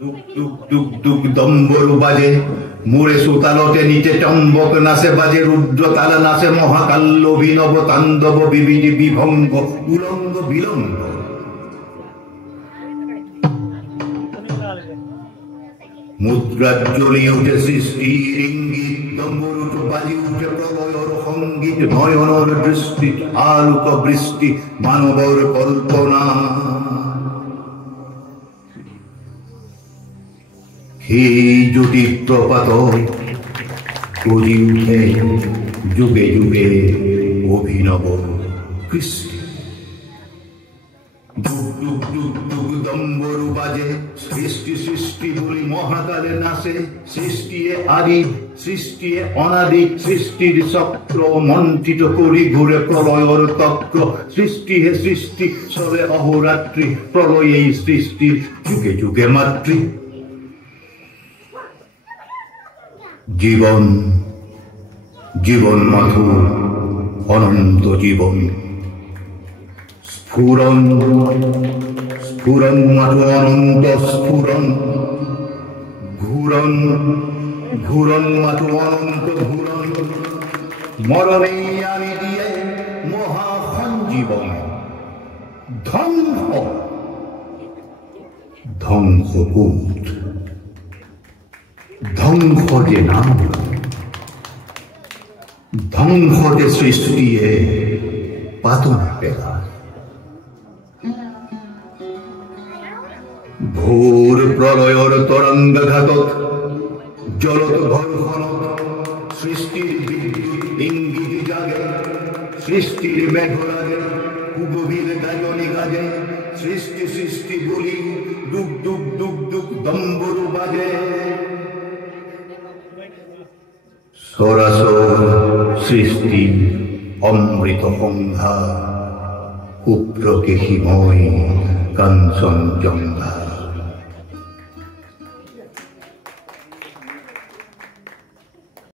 টুক টুক টুক টুক দম্বরু বাজে, মোড়ে সুতালতে নিচে চম্বক নাচে, বাজে রুদ্র তাল নাচে, মহাকাল্য অভিনব তাণ্ডব, বিবিধ বিভঙ্গ উলঙ্গ বিলঙ্গ। মুদ্রা জ্বলিয়ে উঠে সৃষ্টির ইঙ্গিত, দম্বরুট বাজি উঠে প্রলয়র সঙ্গীত, নয়নর দৃষ্টি আলোক বৃষ্টি মানবর কল্পনা। এই জ্যোতি প্রপাত গজি উঠে যুগে যুগে অভিনব কৃষ্টি। দম্বরু বাজে, সৃষ্টি সৃষ্টি বলি মহাকালে নাচে, সৃষ্টি আদি সৃষ্টি অনাদি, সৃষ্টির চক্র মন্ত্রিত করি ঘুরে প্রলয়র তক্র। সৃষ্টি হে সৃষ্টি চলে অহোরাত্রি, প্রলয় এই সৃষ্টির যুগে যুগে মাতৃ। জীবন জীবন মাথুর অনন্ত জীবন, স্ফুরন স্ফুরন মাথু অনন্ত স্ফুরন, ঘুরন ঘুরন মাথু অনন্ত ঘুরন। মরণে আনি দিয়ে মহাসঞ্জীবন, ধ্বংস ধ্বংসভূত ধ্বংস যে নাম, ধ্বংস যে সৃষ্টিয়ে পাতন পেলা। ভোর প্রলয়র তরঙ্গ ঘাতক জলত ঘর্ষণত, সৃষ্টির বিদ্যুৎ ইঙ্গিত জাগে, সৃষ্টির মেঘ লাগে গভীর গাজনি গাজে। সৃষ্টি সৃষ্টি বলি ডুক ডুক ডুক ডুক দম্বরু বাজে। সরাসর সৃষ্টি অমৃত সংঘা, কুপ্রকেশিময় কাঞ্চন জঙ্ঘা।